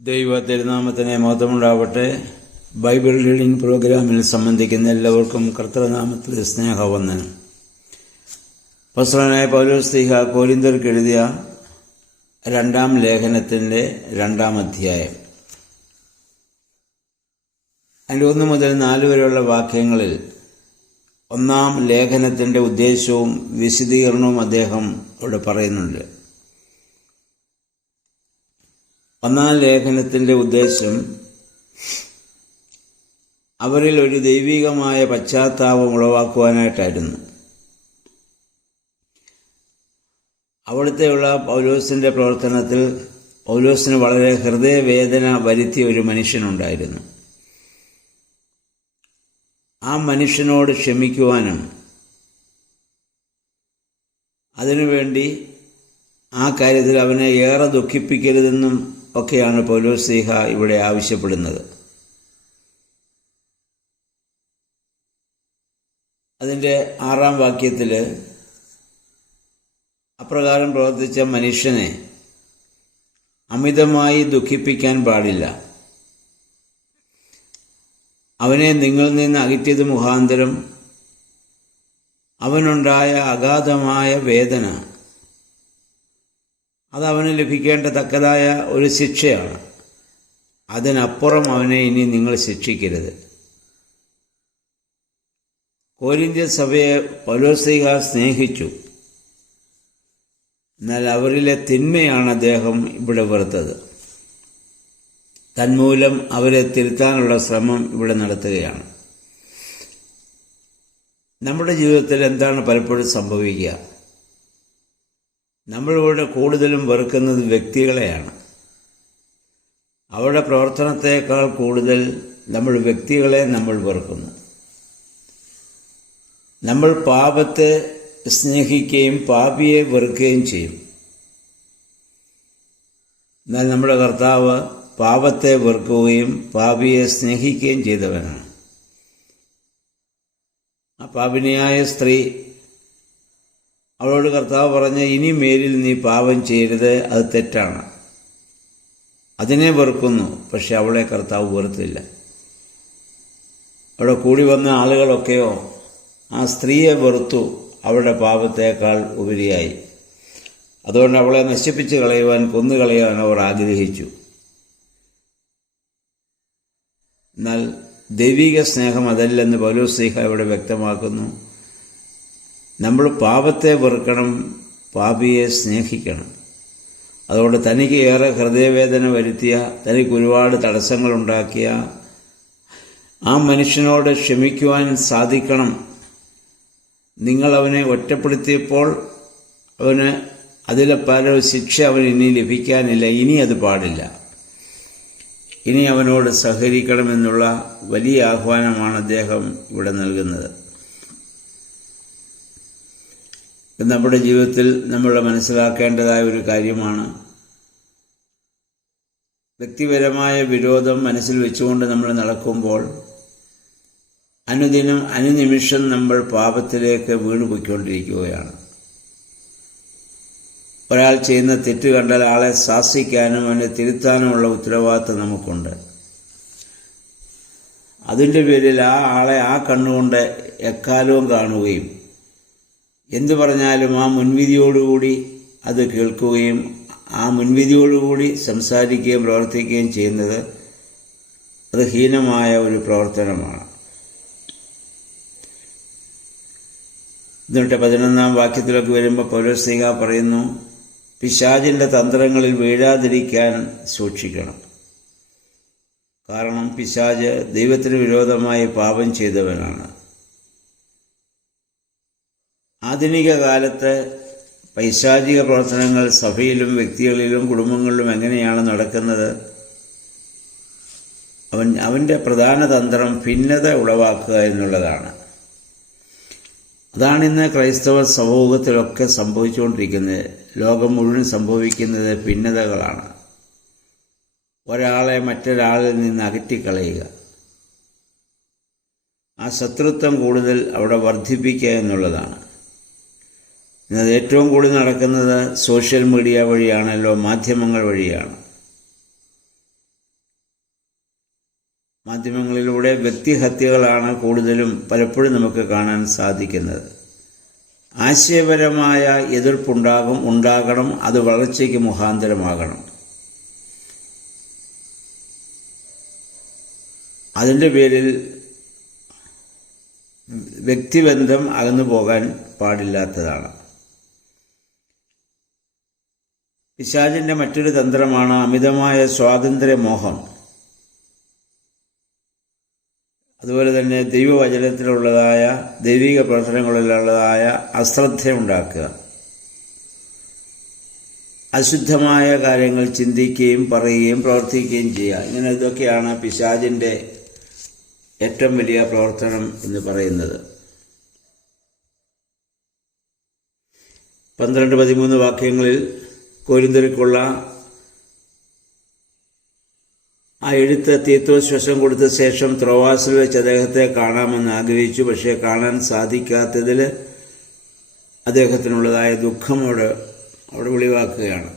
ദൈവ തിരുനാമത്തിന് മഹത്വമുണ്ടാവട്ടെ. Bible reading പ്രോഗ്രാമിൽ സംബന്ധിക്കുന്ന എല്ലാവർക്കും കർത്തൃനാമത്തിൽ സ്നേഹവന്ദനം. അപ്പോസ്തലനായ പൗലോസ് ശ്ലീഹ കൊരിന്ത്യർക്ക് എഴുതിയ 2-ാം ലേഖനത്തിൻ്റെ 2-ാം അധ്യായം അതിൻ്റെ 1 മുതൽ 4 വരെയുള്ള വാക്യങ്ങളിൽ 1-ാം ലേഖനത്തിൻ്റെ ഉദ്ദേശവും വിശദീകരണവും അദ്ദേഹം ഇവിടെ പറയുന്നുണ്ട്. 1-ാം ലേഖനത്തിൻ്റെ ഉദ്ദേശം അവരിൽ ഒരു ദൈവികമായ പശ്ചാത്താപം ഉളവാക്കുവാനായിട്ടായിരുന്നു. അവിടുത്തെയുള്ള പൗലോസിൻ്റെ പ്രവർത്തനത്തിൽ പൗലോസിന് വളരെ ഹൃദയവേദന വരുത്തിയ ഒരു മനുഷ്യനുണ്ടായിരുന്നു. ആ മനുഷ്യനോട് ക്ഷമിക്കുവാനും അതിനുവേണ്ടി ആ കാര്യത്തിൽ അവനെ ഏറെ ദുഃഖിപ്പിക്കരുതെന്നും ഒക്കെയാണ് പൗലോസ് ശ്ലീഹ ഇവിടെ ആവശ്യപ്പെടുന്നത്. അതിൻ്റെ 6-ാം വാക്യത്തിൽ അപ്രകാരം പ്രവർത്തിച്ച മനുഷ്യനെ അമിതമായി ദുഃഖിപ്പിക്കാൻ പാടില്ല. അവനെ നിങ്ങളിൽ നിന്ന് അകറ്റിയത് മുഖാന്തരം അവനുണ്ടായ അഗാധമായ വേദന അതവന് ലഭിക്കേണ്ട തക്കതായ ഒരു ശിക്ഷയാണ്. അതിനപ്പുറം അവനെ ഇനി നിങ്ങൾ ശിക്ഷിക്കരുത്. കൊരിന്ത്യ സഭയെ പൗലോസ് ശ്ലീഹ സ്നേഹിച്ചു. എന്നാൽ അവരിലെ തിന്മയാണ് അദ്ദേഹം ഇവിടെ വെറുത്തത്. തന്മൂലം അവരെ തിരുത്താനുള്ള ശ്രമം ഇവിടെ നടത്തുകയാണ്. നമ്മുടെ ജീവിതത്തിൽ എന്താണ് പലപ്പോഴും സംഭവിക്കുക? നമ്മളിവിടെ കൂടുതലും വെറുക്കുന്നത് വ്യക്തികളെയാണ്. അവരുടെ പ്രവർത്തനത്തേക്കാൾ കൂടുതൽ നമ്മൾ വ്യക്തികളെ നമ്മൾ വെറുക്കുന്നു. നമ്മൾ പാപത്തെ സ്നേഹിക്കുകയും പാപിയെ വെറുക്കുകയും ചെയ്യും. എന്നാൽ നമ്മുടെ കർത്താവ് പാപത്തെ വെറുക്കുകയും പാപിയെ സ്നേഹിക്കുകയും ചെയ്തവനാണ്. ആ പാപിനിയായ സ്ത്രീ, അവളോട് കർത്താവ് പറഞ്ഞ ഇനി മേലിൽ നീ പാപം ചെയ്യരുത്, അത് തെറ്റാണ്. അതിനെ വെറുക്കുന്നു. പക്ഷെ അവളെ കർത്താവ് വെറുത്തില്ല. അവിടെ കൂടി വന്ന ആളുകളൊക്കെയോ ആ സ്ത്രീയെ വെറുത്തു, അവളുടെ പാപത്തേക്കാൾ ഉപരിയായി. അതുകൊണ്ട് അവളെ നശിപ്പിച്ച് കളയുവാൻ, കൊന്നുകളയാൻ അവർ ആഗ്രഹിച്ചു. എന്നാൽ ദൈവിക സ്നേഹം അതല്ലെന്ന് പൗലോസ് ശ്ലീഹ ഇവിടെ വ്യക്തമാക്കുന്നു. നമ്മൾ പാപത്തെ വെറുക്കണം, പാപിയെ സ്നേഹിക്കണം. അതുകൊണ്ട് തനിക്ക് ഏറെ ഹൃദയവേദന വരുത്തിയ, തനിക്ക് ഒരുപാട് തടസ്സങ്ങളുണ്ടാക്കിയ ആ മനുഷ്യനോട് ക്ഷമിക്കുവാൻ സാധിക്കണം. നിങ്ങളവനെ ഒറ്റപ്പെടുത്തിയപ്പോൾ അവന് അതിലെ പല ശിക്ഷ അവന് ഇനി ലഭിക്കാനില്ല. ഇനി അത് പാടില്ല. ഇനി അവനോട് സഹകരിക്കണമെന്നുള്ള വലിയ ആഹ്വാനമാണ് അദ്ദേഹം ഇവിടെ നൽകുന്നത്. നമ്മുടെ ജീവിതത്തിൽ നമ്മൾ മനസ്സിലാക്കേണ്ടതായ ഒരു കാര്യമാണ്. വ്യക്തിപരമായ വിരോധം മനസ്സിൽ വെച്ചുകൊണ്ട് നമ്മൾ നടക്കുമ്പോൾ അനുനിമിഷം നമ്മൾ പാപത്തിലേക്ക് വീണുപോയിക്കൊണ്ടിരിക്കുകയാണ്. ഒരാൾ ചെയ്യുന്ന തെറ്റ് കണ്ടാൽ ആളെ ശാസിക്കാനും അവനെ തിരുത്താനുമുള്ള ഉത്തരവാദിത്വം നമുക്കുണ്ട്. അതിൻ്റെ പേരിൽ ആ ആളെ ആ കണ്ണുകൊണ്ട് എക്കാലവും കാണുകയും എന്തു പറഞ്ഞാലും ആ മുൻവിധിയോടുകൂടി അത് കേൾക്കുകയും ആ മുൻവിധിയോടുകൂടി സംസാരിക്കുകയും പ്രവർത്തിക്കുകയും ചെയ്യുന്നത് അത് ഹീനമായ ഒരു പ്രവർത്തനമാണ്. എന്നിട്ട് 11-ാം വാക്യത്തിലൊക്കെ വരുമ്പോൾ പൗലോസ് ശ്ലീഹ പറയുന്നു, പിശാചിൻ്റെ തന്ത്രങ്ങളിൽ വീഴാതിരിക്കാൻ സൂക്ഷിക്കണം. കാരണം പിശാച് ദൈവത്തിന് വിരോധമായി പാപം ചെയ്തവനാണ്. ആധുനിക കാലത്ത് പൈശാചിക പ്രവർത്തനങ്ങൾ സഭയിലും വ്യക്തികളിലും കുടുംബങ്ങളിലും എങ്ങനെയാണ് നടക്കുന്നത്? അവൻ്റെ പ്രധാന തന്ത്രം ഭിന്നത ഉളവാക്കുക എന്നുള്ളതാണ്. അതാണിന്ന് ക്രൈസ്തവ സമൂഹത്തിലൊക്കെ സംഭവിച്ചുകൊണ്ടിരിക്കുന്നത്. ലോകം മുഴുവൻ സംഭവിക്കുന്നത് ഭിന്നതകളാണ്. ഒരാളെ മറ്റൊരാളിൽ നിന്ന് അകറ്റിക്കളയുക, ആ ശത്രുത്വം കൂടുതൽ അവിടെ വർദ്ധിപ്പിക്കുക എന്നുള്ളതാണ്. ഇന്നത് ഏറ്റവും കൂടുതൽ നടക്കുന്നത് സോഷ്യൽ മീഡിയ വഴിയാണല്ലോ, മാധ്യമങ്ങൾ വഴിയാണ്. മാധ്യമങ്ങളിലൂടെ വ്യക്തിഹത്യകളാണ് കൂടുതലും പലപ്പോഴും നമുക്ക് കാണാൻ സാധിക്കുന്നത്. ആശയപരമായ ഉണ്ടാകണം, അത് വളർച്ചയ്ക്ക് മുഖാന്തരമാകണം. അതിൻ്റെ പേരിൽ വ്യക്തിബന്ധം അകന്നു പോകാൻ പാടില്ലാത്തതാണ്. പിശാചിന്റെ മറ്റൊരു തന്ത്രമാണ് അമിതമായ സ്വാതന്ത്ര്യമോഹം. അതുപോലെ തന്നെ ദൈവവചനത്തിലുള്ളതായ ദൈവിക പ്രവർത്തനങ്ങളിലുള്ളതായ അശ്രദ്ധയുണ്ടാക്കുക. അശുദ്ധമായ കാര്യങ്ങൾ ചിന്തിക്കുകയും പറയുകയും പ്രവർത്തിക്കുകയും ചെയ്യുക. ഇങ്ങനെ ഇതൊക്കെയാണ് പിശാചിന്റെ ഏറ്റവും വലിയ പ്രവർത്തനം എന്ന് പറയുന്നത്. 12-13 വാക്യങ്ങളിൽ കൊരിന്ത്യർക്കുള്ള ആ എഴുത്ത് തീത്തോസ് ശ്വസം കൊടുത്ത ശേഷം ത്രോവാസിൽ വെച്ച് അദ്ദേഹത്തെ കാണാമെന്ന് ആഗ്രഹിച്ചു. പക്ഷേ കാണാൻ സാധിക്കാത്തതിൽ അദ്ദേഹത്തിനുള്ളതായ ദുഃഖം അവിടെ വെളിവാക്കുകയാണ്.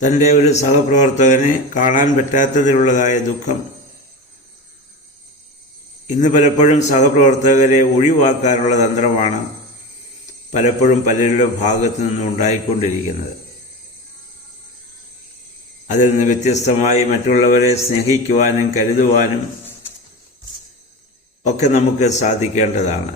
തൻ്റെ ഒരു സഹപ്രവർത്തകനെ കാണാൻ പറ്റാത്തതിലുള്ളതായ ദുഃഖം. ഇന്ന് പലപ്പോഴും സഹപ്രവർത്തകരെ ഒഴിവാക്കാനുള്ള തന്ത്രമാണ് പലപ്പോഴും പലരുടെ ഭാഗത്തു നിന്നും ഉണ്ടായിക്കൊണ്ടിരിക്കുന്നത്. അതിൽ നിന്ന് വ്യത്യസ്തമായി മറ്റുള്ളവരെ സ്നേഹിക്കുവാനും കരുതുവാനും ഒക്കെ നമുക്ക് സാധിക്കേണ്ടതാണ്.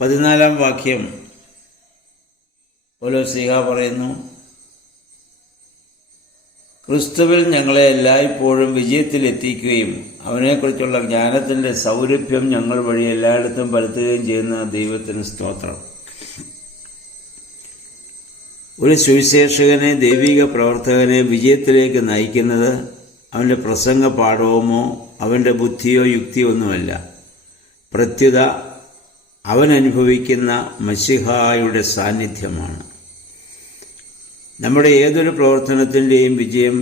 14-ാം വാക്യം പൗലോസ് പറയുന്നു, ക്രിസ്തുവിൽ ഞങ്ങളെ എല്ലായ്പ്പോഴും വിജയത്തിലെത്തിക്കുകയും അവനെക്കുറിച്ചുള്ള ജ്ഞാനത്തിൻ്റെ സൗരഭ്യം ഞങ്ങൾ വഴി എല്ലായിടത്തും പരത്തുകയും ചെയ്യുന്ന ദൈവത്തിന് സ്തോത്രം. ഒരു സുവിശേഷകനെ, ദൈവിക പ്രവർത്തകനെ വിജയത്തിലേക്ക് നയിക്കുന്നത് അവൻ്റെ പ്രസംഗ പാഠവുമോ അവൻ്റെ ബുദ്ധിയോ യുക്തിയോ ഒന്നുമല്ല. പ്രത്യുത അവൻ അനുഭവിക്കുന്ന മശിഹായുടെ സാന്നിധ്യമാണ്. നമ്മുടെ ഏതൊരു പ്രവർത്തനത്തിൻ്റെയും വിജയം,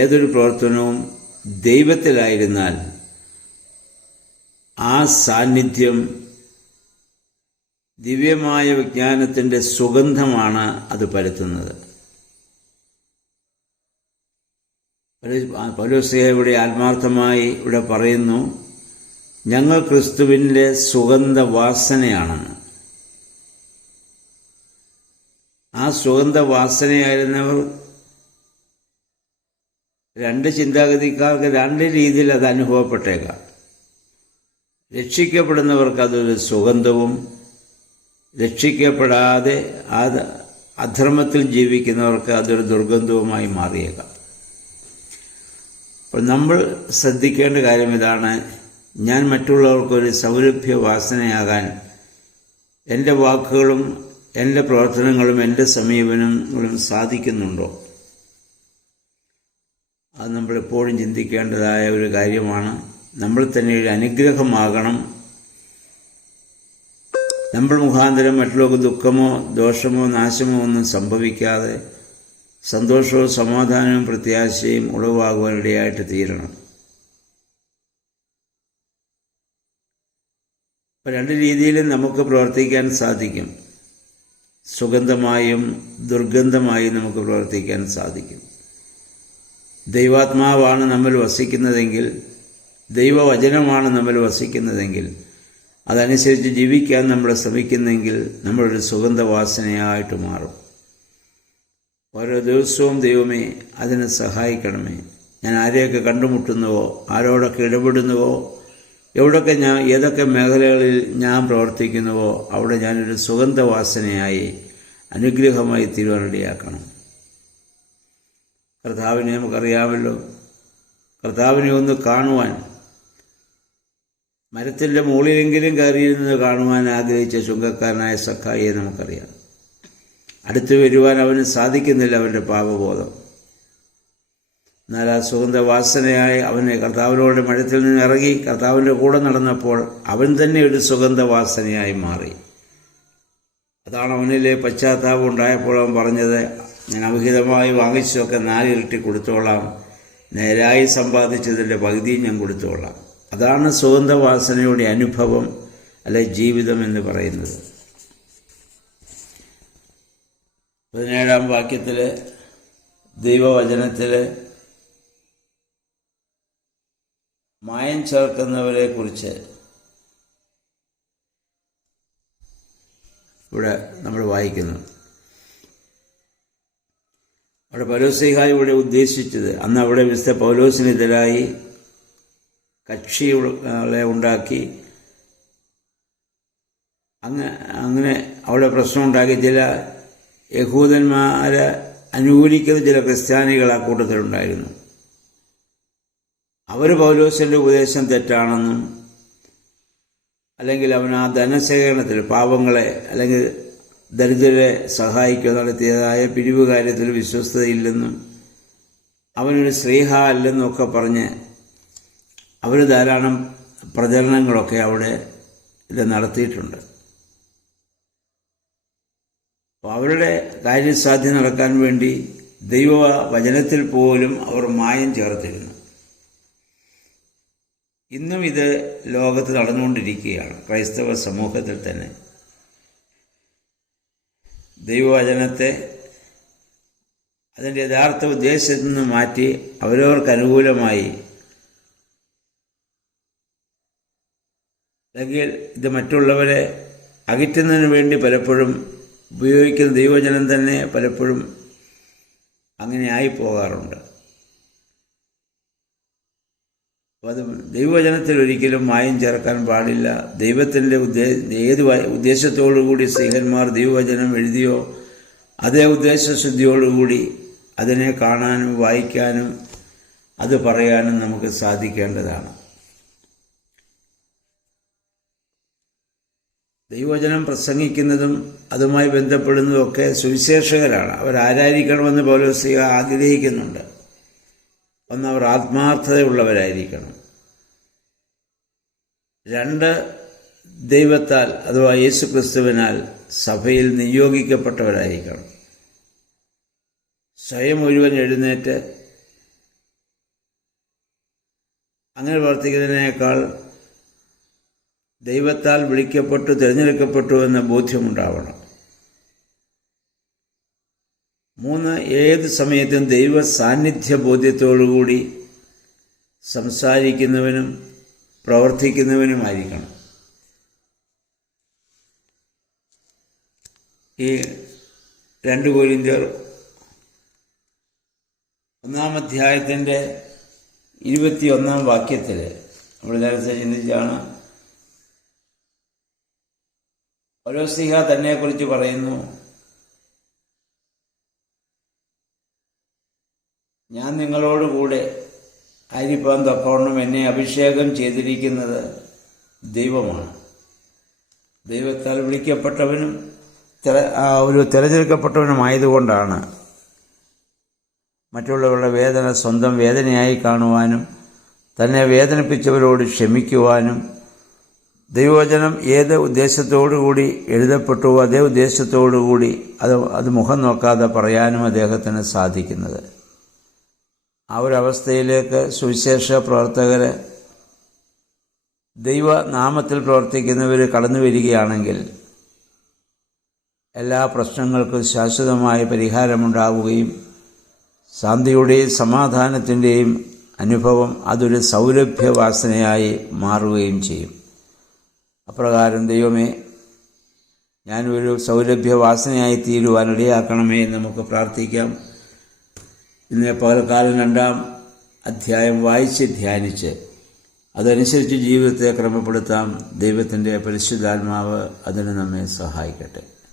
ഏതൊരു പ്രവർത്തനവും ദൈവത്തിലായിരുന്നാൽ ആ സാന്നിധ്യം ദിവ്യമായ വിജ്ഞാനത്തിൻ്റെ സുഗന്ധമാണ് അത് പരത്തുന്നത്. പൗലോസ് ഇവിടെ ആത്മാർത്ഥമായി ഇവിടെ പറയുന്നു, ഞങ്ങൾ ക്രിസ്തുവിൻ്റെ സുഗന്ധവാസനയാണെന്ന്. ആ സുഗന്ധവാസനയായിരുന്നവർ രണ്ട് ചിന്താഗതിക്കാർക്ക് രണ്ട് രീതിയിൽ അത് അനുഭവപ്പെട്ടേക്കാം. രക്ഷിക്കപ്പെടുന്നവർക്ക് അതൊരു സുഗന്ധവും, രക്ഷിക്കപ്പെടാതെ അധർമ്മത്തിൽ ജീവിക്കുന്നവർക്ക് അതൊരു ദുർഗന്ധവുമായി മാറിയേക്കാം. അപ്പോൾ നമ്മൾ ശ്രദ്ധിക്കേണ്ട കാര്യം ഇതാണ്, ഞാൻ മറ്റുള്ളവർക്കൊരു സൗരഭ്യവാസനയാകാൻ എൻ്റെ വാക്കുകളും എൻ്റെ പ്രവർത്തനങ്ങളും എൻ്റെ സമീപനങ്ങളും സാധിക്കുന്നുണ്ടോ? അത് നമ്മളെപ്പോഴും ചിന്തിക്കേണ്ടതായ ഒരു കാര്യമാണ്. നമ്മൾ തന്നെ ഒരു അനുഗ്രഹമാകണം. നമ്മൾ മുഖാന്തരം മറ്റുള്ളവർക്ക് ദുഃഖമോ ദോഷമോ നാശമോ ഒന്നും സംഭവിക്കാതെ സന്തോഷവും സമാധാനവും പ്രത്യാശയും ഉളവാകുവാനിടയായിട്ട് തീരണം. അപ്പോൾ രണ്ട് രീതിയിലും നമുക്ക് പ്രവർത്തിക്കാൻ സാധിക്കും. സുഗന്ധമായും ദുർഗന്ധമായും നമുക്ക് പ്രവർത്തിക്കാൻ സാധിക്കും. ദൈവാത്മാവാണ് നമ്മൾ വസിക്കുന്നതെങ്കിൽ, ദൈവവചനമാണ് നമ്മൾ വസിക്കുന്നതെങ്കിൽ, അതനുസരിച്ച് ജീവിക്കാൻ നമ്മൾ ശ്രമിക്കുന്നെങ്കിൽ നമ്മളൊരു സുഗന്ധവാസനയായിട്ട് മാറും. ഓരോ ദിവസവും ദൈവമേ അതിനെ സഹായിക്കണമേ. ഞാൻ ആരെയൊക്കെ കണ്ടുമുട്ടുന്നുവോ, ആരോടൊക്കെ ഇടപെടുന്നുവോ, എവിടൊക്കെ ഏതൊക്കെ മേഖലകളിൽ ഞാൻ പ്രവർത്തിക്കുന്നുവോ അവിടെ ഞാനൊരു സുഗന്ധവാസനയായി അനുഗ്രഹമായി തീരുവാനിടയാക്കണം. കർത്താവിനെ നമുക്കറിയാമല്ലോ. കർത്താവിനെ ഒന്ന് കാണുവാൻ, മരത്തിൻ്റെ മുകളിലെങ്കിലും കയറിയിരുന്നത് കാണുവാൻ ആഗ്രഹിച്ച ചുങ്കക്കാരനായ സക്കായിയെ നമുക്കറിയാം. അടുത്തു വരുവാൻ അവന് സാധിക്കുന്നില്ല, അവൻ്റെ പാപബോധം. എന്നാൽ ആ സുഗന്ധവാസനയായി അവനെ കർത്താവിനോട് മഴത്തിൽ നിന്ന് ഇറങ്ങി കർത്താവിൻ്റെ കൂടെ നടന്നപ്പോൾ അവൻ തന്നെ ഒരു സുഗന്ധവാസനയായി മാറി. അതാണ് അവനിലെ പശ്ചാത്താപം ഉണ്ടായപ്പോൾ അവൻ പറഞ്ഞത്, ഞാൻ അവിഹിതമായി വാങ്ങിച്ചതൊക്കെ 4 ഇരട്ടി കൊടുത്തോളാം, നേരായി സമ്പാദിച്ചതിൻ്റെ പകുതിയും ഞാൻ കൊടുത്തോളാം. അതാണ് സുഗന്ധവാസനയുടെ അനുഭവം, അല്ലെ ജീവിതം എന്ന് പറയുന്നത്. 17-ാം വാക്യത്തിൽ ദൈവവചനത്തിൽ മായം ചേർക്കുന്നവരെ കുറിച്ച് ഇവിടെ നമ്മൾ വായിക്കുന്നു. അവിടെ പൗലോസ്ലീഹാ ഇവിടെ ഉദ്ദേശിച്ചത്, അന്ന് അവിടെ വിശുദ്ധ പൗലോസിനെതിരായി കക്ഷികളെ ഉണ്ടാക്കി അങ്ങനെ അവിടെ പ്രശ്നമുണ്ടാക്കി ചില യഹൂദന്മാരെ അനുകൂലിക്കുന്ന ചില ക്രിസ്ത്യാനികൾ ആ കൂട്ടത്തിലുണ്ടായിരുന്നു. അവർ പൗലോസിൻ്റെ ഉപദേശം തെറ്റാണെന്നും, അല്ലെങ്കിൽ അവൻ ആ ധനശേഖരണത്തിൽ പാവങ്ങളെ അല്ലെങ്കിൽ ദരിദ്രരെ സഹായിക്കുക നടത്തിയതായ പിരിവ് കാര്യത്തിൽ വിശ്വസ്തതയില്ലെന്നും അവനൊരു ശ്രീഹ അല്ലെന്നും ഒക്കെ പറഞ്ഞ് അവർ ധാരാളം പ്രചരണങ്ങളൊക്കെ അവിടെ ഇത് നടത്തിയിട്ടുണ്ട്. അപ്പോൾ അവരുടെ കാര്യസാധ്യം നടക്കാൻ വേണ്ടി ദൈവവചനത്തിൽ പോലും അവർ മായം ചേർത്തിരുന്നു. ഇന്നും ഇത് ലോകത്ത് നടന്നുകൊണ്ടിരിക്കുകയാണ്. ക്രൈസ്തവ സമൂഹത്തിൽ തന്നെ ദൈവവചനത്തെ അതിൻ്റെ യഥാർത്ഥ ഉദ്ദേശത്തിൽ നിന്ന് മാറ്റി അവരവർക്ക് അനുകൂലമായി, അല്ലെങ്കിൽ ഇത് മറ്റുള്ളവരെ അകറ്റുന്നതിന് വേണ്ടി പലപ്പോഴും ഉപയോഗിക്കുന്ന ദൈവവചനം തന്നെ പലപ്പോഴും അങ്ങനെ ആയിപ്പോകാറുണ്ട്. അത് ദൈവവചനത്തിൽ ഒരിക്കലും മായം ചേർക്കാൻ പാടില്ല. ദൈവത്തിൻ്റെ ഏത് ഉദ്ദേശത്തോടുകൂടി സ്ത്രീഹന്മാർ ദൈവവചനം എഴുതിയോ അതേ ഉദ്ദേശശുദ്ധിയോടുകൂടി അതിനെ കാണാനും വായിക്കാനും അത് പറയാനും നമുക്ക് സാധിക്കേണ്ടതാണ്. ദൈവവചനം പ്രസംഗിക്കുന്നതും അതുമായി ബന്ധപ്പെടുന്നതുമൊക്കെ സുവിശേഷകരാണ്. അവരാരായിരിക്കണമെന്ന് പൗലോസ് ആഗ്രഹിക്കുന്നുണ്ട്. ഒന്ന്, അവർ ആത്മാർത്ഥതയുള്ളവരായിരിക്കണം. 2, ദൈവത്താൽ അഥവാ യേശുക്രിസ്തുവിനാൽ സഭയിൽ നിയോഗിക്കപ്പെട്ടവരായിരിക്കണം. സ്വയം മുഴുവൻ എഴുന്നേറ്റ് അങ്ങനെ പ്രവർത്തിക്കുന്നതിനേക്കാൾ ദൈവത്താൽ വിളിക്കപ്പെട്ടു തിരഞ്ഞെടുക്കപ്പെട്ടു എന്ന ബോധ്യമുണ്ടാവണം. 3, ഏത് സമയത്തും ദൈവ സാന്നിധ്യ ബോധ്യത്തോടുകൂടി സംസാരിക്കുന്നവനും പ്രവർത്തിക്കുന്നവനുമായിരിക്കണം. ഈ 2 കൊരിന്ത്യർ 1-ാം അധ്യായത്തിൻ്റെ 21-ാം വാക്യത്തിൽ നമ്മൾ നേരത്തെ ചിന്തിച്ചാണ് പൗലോസ്ലീഹ തന്നെക്കുറിച്ച് പറയുന്നു, ഞാൻ നിങ്ങളോടുകൂടെ ആയിരിക്കാൻ തക്കവണ്ണം എന്നെ അഭിഷേകം ചെയ്തിരിക്കുന്നത് ദൈവമാണ്. ദൈവത്താൽ വിളിക്കപ്പെട്ടവനും ഒരു തിരഞ്ഞെടുക്കപ്പെട്ടവനുമായതുകൊണ്ടാണ് മറ്റുള്ളവരുടെ വേദന സ്വന്തം വേദനയായി കാണുവാനും തന്നെ വേദനിപ്പിച്ചവരോട് ക്ഷമിക്കുവാനും ദൈവവചനം ഏത് ഉദ്ദേശത്തോടുകൂടി എഴുതപ്പെട്ടുവോ അതേ ഉദ്ദേശത്തോടുകൂടി അത് മുഖം നോക്കാതെ പറയാനും അദ്ദേഹത്തിന് സാധിക്കുന്നത്. ആ ഒരവസ്ഥയിലേക്ക് സുവിശേഷ പ്രവർത്തകർ ദൈവനാമത്തിൽ പ്രവർത്തിക്കുന്നവർ കടന്നു വരികയാണെങ്കിൽ എല്ലാ പ്രശ്നങ്ങൾക്കും ശാശ്വതമായ പരിഹാരമുണ്ടാവുകയും ശാന്തിയുടെയും സമാധാനത്തിൻ്റെയും അനുഭവം അതൊരു സൗരഭ്യവാസനയായി മാറുകയും ചെയ്യും. അപ്രകാരം ദൈവമേ, ഞാനൊരു സൗരഭ്യവാസനയായി തീരുവാൻ ഇടയാക്കണമേ എന്ന് നമുക്ക് പ്രാർത്ഥിക്കാം. ഇന്ന് പകൽക്കാലം 2-ാം അധ്യായം വായിച്ച് ധ്യാനിച്ച് അതനുസരിച്ച് ജീവിതത്തെ ക്രമപ്പെടുത്താം. ദൈവത്തിൻ്റെ പരിശുദ്ധാത്മാവ് അതിന് നമ്മെ സഹായിക്കട്ടെ.